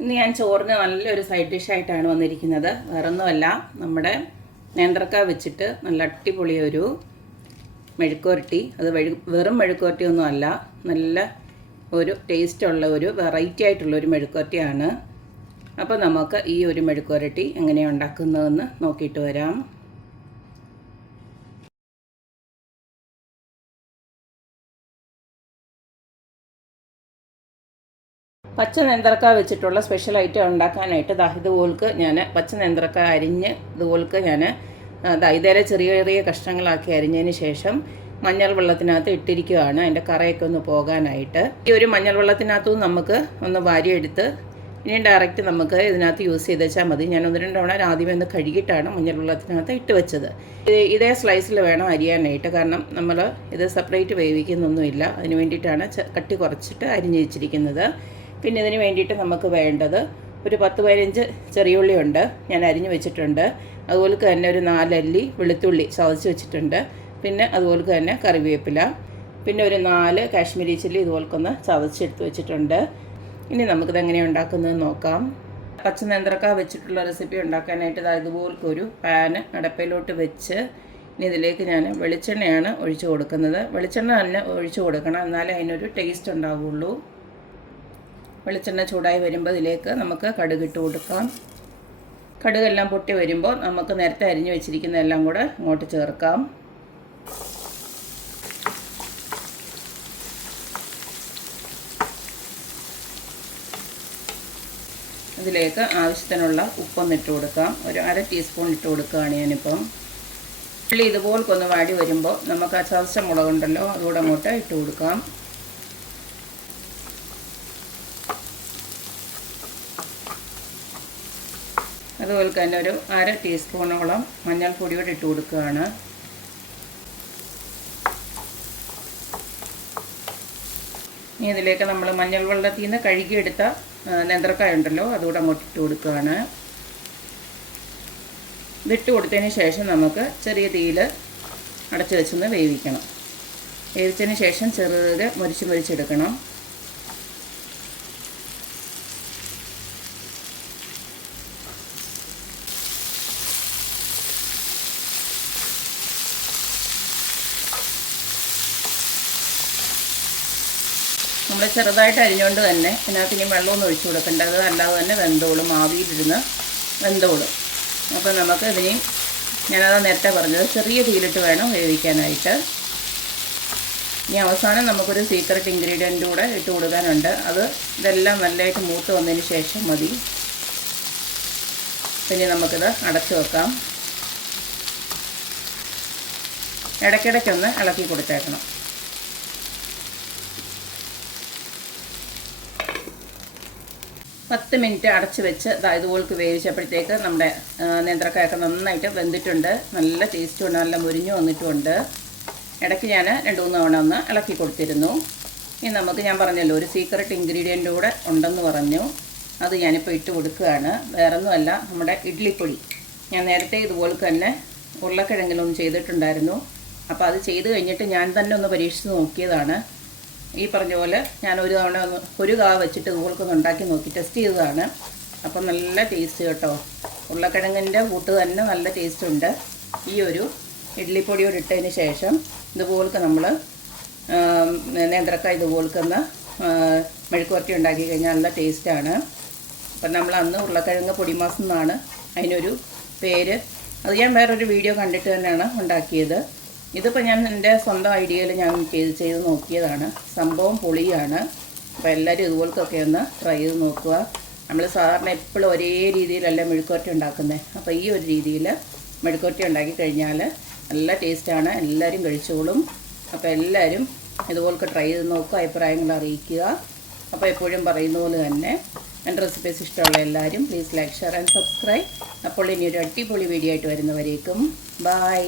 ഇന്ന് ഞാൻ ചോറിന് നല്ലൊരു സൈഡ് ഡിഷായിട്ടാണ് വന്നിരിക്കുന്നത്. വേറൊന്നുമല്ല, നമ്മുടെ നേന്ത്രക്ക വെച്ചിട്ട് നല്ല അടിപൊളി ഒരു മെഴുക്കുവരട്ടി. അത് വെറും മെഴുക്കുവരട്ടിയൊന്നും അല്ല, നല്ല ഒരു ടേസ്റ്റുള്ള ഒരു വെറൈറ്റി ആയിട്ടുള്ളൊരു മെഴുക്കുവരട്ടിയാണ്. അപ്പോൾ നമുക്ക് ഈ ഒരു മെഴുക്കുവരട്ടി എങ്ങനെയാണ് ഉണ്ടാക്കുന്നതെന്ന് നോക്കിയിട്ട് വരാം. പച്ച നേന്ത്രക്ക വെച്ചിട്ടുള്ള സ്പെഷ്യൽ ഐറ്റം ഉണ്ടാക്കാനായിട്ട് ഇതുപോൽക്ക് ഞാൻ പച്ച നേന്ത്രക്ക അരിഞ്ഞ് ഇതുപോൽക്ക് ഞാൻ ഇതേറെ ചെറിയ ചെറിയ കഷ്ണങ്ങളാക്കി അരിഞ്ഞതിന് ശേഷം മഞ്ഞൾ വെള്ളത്തിനകത്ത് ഇട്ടിരിക്കുകയാണ്, അതിൻ്റെ കറയൊക്കെ ഒന്ന് പോകാനായിട്ട്. ഈ ഒരു മഞ്ഞൾ വെള്ളത്തിനകത്തും നമുക്ക് ഒന്ന് വാരിയെടുത്ത് ഇനി ഡയറക്റ്റ് നമുക്ക് ഇതിനകത്ത് യൂസ് ചെയ്ത് വെച്ചാൽ മതി. ഞാൻ 1-2 തവണ ആദ്യമേ ഒന്ന് കഴുകിയിട്ടാണ് മഞ്ഞൾ വെള്ളത്തിനകത്ത് ഇട്ട് വെച്ചത്. ഇതേ സ്ലൈസിൽ വേണം അരിയാനായിട്ട്, കാരണം നമ്മൾ ഇത് സെപ്പറേറ്റ് വേവിക്കുന്നൊന്നുമില്ല. അതിന് വേണ്ടിയിട്ടാണ് കട്ടി കുറച്ചിട്ട് അരിഞ്ഞ് വെച്ചിരിക്കുന്നത്. പിന്നെ ഇതിന് വേണ്ടിയിട്ട് നമുക്ക് വേണ്ടത് ഒരു 10-15 ചെറിയുള്ളി ഉണ്ട്, ഞാൻ അരിഞ്ഞ് വെച്ചിട്ടുണ്ട്. അതുപോലെ തന്നെ ഒരു 4 അല്ലി വെളുത്തുള്ളി ചതച്ച് വെച്ചിട്ടുണ്ട്. പിന്നെ അതുപോലെ തന്നെ കറിവേപ്പില, പിന്നെ ഒരു 4 കാശ്മീരി ചില്ലി ഇതുപോലൊന്ന് ചതച്ചെടുത്ത് വെച്ചിട്ടുണ്ട്. ഇനി നമുക്കിത് എങ്ങനെയാണ് ഉണ്ടാക്കുന്നതെന്ന് നോക്കാം. പച്ച നേന്ത്രക്ക വെച്ചിട്ടുള്ള റെസിപ്പി ഉണ്ടാക്കാനായിട്ട് ഇതുപോലൊരു പാന് അടപ്പയിലോട്ട് വെച്ച് ഇനി ഇതിലേക്ക് ഞാൻ വെളിച്ചെണ്ണയാണ് ഒഴിച്ചു കൊടുക്കുന്നത്. വെളിച്ചെണ്ണ തന്നെ ഒഴിച്ചു കൊടുക്കണം, എന്നാലേ അതിനൊരു ടേസ്റ്റ് ഉണ്ടാവുള്ളൂ. വെളിച്ചെണ്ണ ചൂടായി വരുമ്പോൾ ഇതിലേക്ക് നമുക്ക് കടുകിട്ട് കൊടുക്കാം. കടുകെല്ലാം പൊട്ടി വരുമ്പോൾ നമുക്ക് നേരത്തെ അരിഞ്ഞു വെച്ചിരിക്കുന്നതെല്ലാം കൂടെ ഇങ്ങോട്ട് ചേർക്കാം. ഇതിലേക്ക് ആവശ്യത്തിനുള്ള ഉപ്പൊന്ന് ഇട്ട് കൊടുക്കാം. ഒരു 1/2 ടീസ്പൂൺ ഇട്ട് കൊടുക്കുകയാണ് ഞാനിപ്പം. ഉള്ളി ഇതുപോലൊന്ന് വാടി വരുമ്പോൾ നമുക്ക് ആ ചതച്ച മുളകുണ്ടല്ലോ അതുകൂടെ അങ്ങോട്ട് ഇട്ട് കൊടുക്കാം. അതുപോലെ തന്നെ ഒരു 1/2 ടീസ്പൂണോളം മഞ്ഞൾപ്പൊടിയോടെ ഇട്ട് കൊടുക്കുകയാണ്. ഇനി ഇതിലേക്ക് നമ്മൾ മഞ്ഞൾ വെള്ളത്തിൽ നിന്ന് കഴുകിയെടുത്ത നേന്ത്രക്കായ ഉണ്ടല്ലോ അതുകൂടെ അങ്ങോട്ട് ഇട്ട് കൊടുക്കുകയാണ്. ഇതിട്ട് കൊടുത്തതിന് ശേഷം നമുക്ക് ചെറിയ തീയിൽ അടച്ചു വെച്ചൊന്ന് വേവിക്കണം. വേവിച്ചതിന് ശേഷം ചെറുത് മുരിച്ചെടുക്കണം. നമ്മൾ ചെറുതായിട്ട് അരിഞ്ഞുകൊണ്ട് തന്നെ ഇതിനകത്ത് ഇനി വെള്ളമൊന്നും ഒഴിച്ചു കൊടുക്കേണ്ട, അത് അല്ലാതെ തന്നെ വെന്തോളും, ആവിയിലിരുന്ന് വെന്തോളും. അപ്പോൾ നമുക്ക് ഇതിനെയും ഞാനത് നേരത്തെ പറഞ്ഞത് ചെറിയ തീയിലിട്ട് വേണം വേവിക്കാനായിട്ട്. ഇനി അവസാനം നമുക്കൊരു സീക്രട്ട് ഇൻഗ്രീഡിയൻ്റ് കൂടെ ഇട്ട് കൊടുക്കാനുണ്ട്. ഇതെല്ലാം നല്ലതായിട്ട് മൂത്ത് വന്നതിന് ശേഷം മതി. പിന്നെ നമുക്കിത് അടച്ചു വെക്കാം. ഇടയ്ക്കിടയ്ക്കൊന്ന് ഇളക്കി കൊടുത്തേക്കണം. 10 മിനിറ്റ് അടച്ച് വെച്ച് ഇതുപോലൊക്കെ വേവിച്ചപ്പോഴത്തേക്ക് നമ്മുടെ നേന്ത്രക്കായൊക്കെ നന്നായിട്ട് വെന്തിട്ടുണ്ട്. നല്ല ടേസ്റ്റുണ്ട്, നല്ല മുരിഞ്ഞു വന്നിട്ടുമുണ്ട്. ഇടയ്ക്ക് ഞാൻ 2-3 തവണ ഒന്ന് ഇളക്കി കൊടുത്തിരുന്നു. ഇനി നമുക്ക് ഞാൻ പറഞ്ഞല്ലോ ഒരു സീക്രട്ട് ഇൻഗ്രീഡിയൻ്റ് കൂടെ ഉണ്ടെന്ന് പറഞ്ഞു, അത് ഞാനിപ്പോൾ ഇട്ട് കൊടുക്കുകയാണ്. വേറൊന്നുമല്ല, നമ്മുടെ ഇഡ്ഡലിപ്പൊടി. ഞാൻ നേരത്തെ ഇതുപോലെ തന്നെ ഉരുളക്കിഴങ്ങിലൊന്നും ചെയ്തിട്ടുണ്ടായിരുന്നു. അപ്പോൾ അത് ചെയ്ത് കഴിഞ്ഞിട്ട് ഞാൻ തന്നെ ഒന്ന് പരീക്ഷിച്ച് നോക്കിയതാണ്. ഈ പറഞ്ഞ പോലെ ഞാൻ ഒരു തവണ ഒരു കാ വെച്ചിട്ട് ഇതുപോലൊക്കെ ഉണ്ടാക്കി നോക്കി ടെസ്റ്റ് ചെയ്തതാണ്. അപ്പം നല്ല ടേസ്റ്റ് കേട്ടോ. ഉരുളക്കിഴങ്ങിൻ്റെ കൂട്ട് തന്നെ നല്ല ടേസ്റ്റ് ഉണ്ട്. ഈ ഒരു ഇഡ്ഡലിപ്പൊടിയോട് ഇട്ടതിന് ശേഷം ഇതുപോലൊക്കെ നമ്മൾ നേന്ത്രക്ക ഇതുപോലൊന്ന് മെഴുക്കുവരട്ടി ഉണ്ടാക്കി കഴിഞ്ഞാൽ നല്ല ടേസ്റ്റാണ്. അപ്പം നമ്മൾ അന്ന് ഉരുളക്കിഴങ്ങ് പൊടിമാസം എന്നാണ് അതിനൊരു പേര്. അത് ഞാൻ വേറൊരു വീഡിയോ കണ്ടിട്ട് തന്നെയാണ് ഉണ്ടാക്കിയത്. ഇതിപ്പോൾ ഞാൻ എൻ്റെ സ്വന്തം ഐഡിയയിൽ ഞാൻ ചെയ്ത് നോക്കിയതാണ്. സംഭവം പൊളിയാണ്. അപ്പോൾ എല്ലാവരും ഇതുപോലൊക്കെ ഒന്ന് ട്രൈ ചെയ്ത് നോക്കുക. നമ്മൾ സാധാരണ എപ്പോഴും ഒരേ രീതിയിലല്ല മെഴുക്കുവരട്ടി ഉണ്ടാക്കുന്നത്. അപ്പോൾ ഈ ഒരു രീതിയിൽ മെഴുക്കുവരട്ടി ഉണ്ടാക്കി കഴിഞ്ഞാൽ നല്ല ടേസ്റ്റാണ്, എല്ലാവരും കഴിച്ചോളും. അപ്പോൾ എല്ലാവരും ഇതുപോലൊക്കെ ട്രൈ ചെയ്ത് നോക്കുക, അഭിപ്രായങ്ങൾ അറിയിക്കുക. അപ്പോൾ എപ്പോഴും പറയുന്ന പോലെ തന്നെ എൻ്റെ റെസിപ്പീസ് ഇഷ്ടമുള്ള എല്ലാവരും please like, share and subscribe. അപ്പോൾ ഇനി ഒരു അടിപൊളി വീഡിയോ ആയിട്ട് വരുന്നവരേക്കും ബൈ.